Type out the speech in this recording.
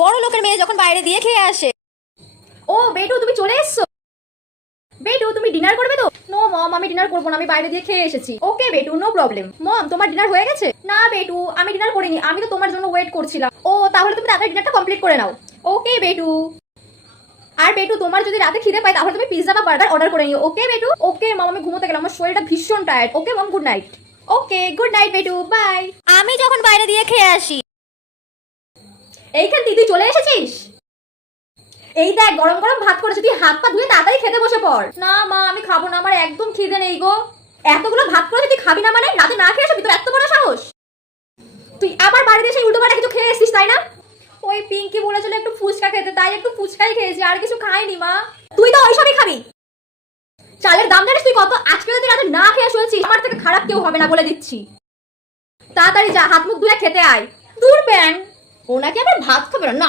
বড় লোকের মেয়ে যখন বাইরে দিয়ে খেয়ে আসে। ও বেটু, তুমি চলে এসছো? বেটু, তুমি ডিনার করবে তো? নো মম, আমি ডিনার করবো না, আমি বাইরে দিয়ে খেয়ে এসেছি। ওকে বেটু, নো প্রবলেম। মম, তোমার ডিনার হয়ে গেছে? না বেটু, আমি ডিনার করিনি, আমি তো তোমার জন্য ওয়েট করছিলাম। ও তাহলে তুমি তাড়াতাড়ি ডিনারটা কমপ্লিট করে নাও। ওকে বেটু। আর বেটু, তোমার যদি রাতে খিদে পায় তাহলে তুমি পিৎজা বা বার্গার অর্ডার করে নিও। ওকে বেটু? ওকে মম, আমি ঘুমোতে গেলাম, আমার শরীরটা ভীষণ tired. Okay mom, good night. Okay good night বেটু, বাই। আমি যখন বাইরে দিয়ে খেয়ে আসি। এইখান তুই চলে এসেছিস? এই দেখ গরম গরম ভাত করেছে, তুই হাত পা ধুয়ে তাড়াতাড়ি খেতে বসে পড়। না মা, আমি খাবো না, আমার একদম খিদে নেই গো। এতগুলো ভাত করেছে, তুই খাবি না মানে? রাতে না খেয়ে আসবি? তোর এত বড় সাহস! তুই আবার বাড়িতে এসে উল্টো পাল্টা কিছু খেয়ে এসেছিস তাই না? ওই পিঙ্কি বলেছিল একটু ফুচকা খেতে, তাই একটু ফুচকাই খেয়েছি, আর কিছু খাইনি মা। তুই তো ওইসবই খাবি। চালের দাম জানিস তুই কত? আজকে যদি রাতে না খেয়ে শুয়েছিস, আমার থেকে খারাপ কেউ হবে না বলে দিচ্ছি। তাড়াতাড়ি যা, হাত মুখ ধুয়ে খেতে আয়। দূর ব্যাং, ও নাকি আবার ভাত খাবে না।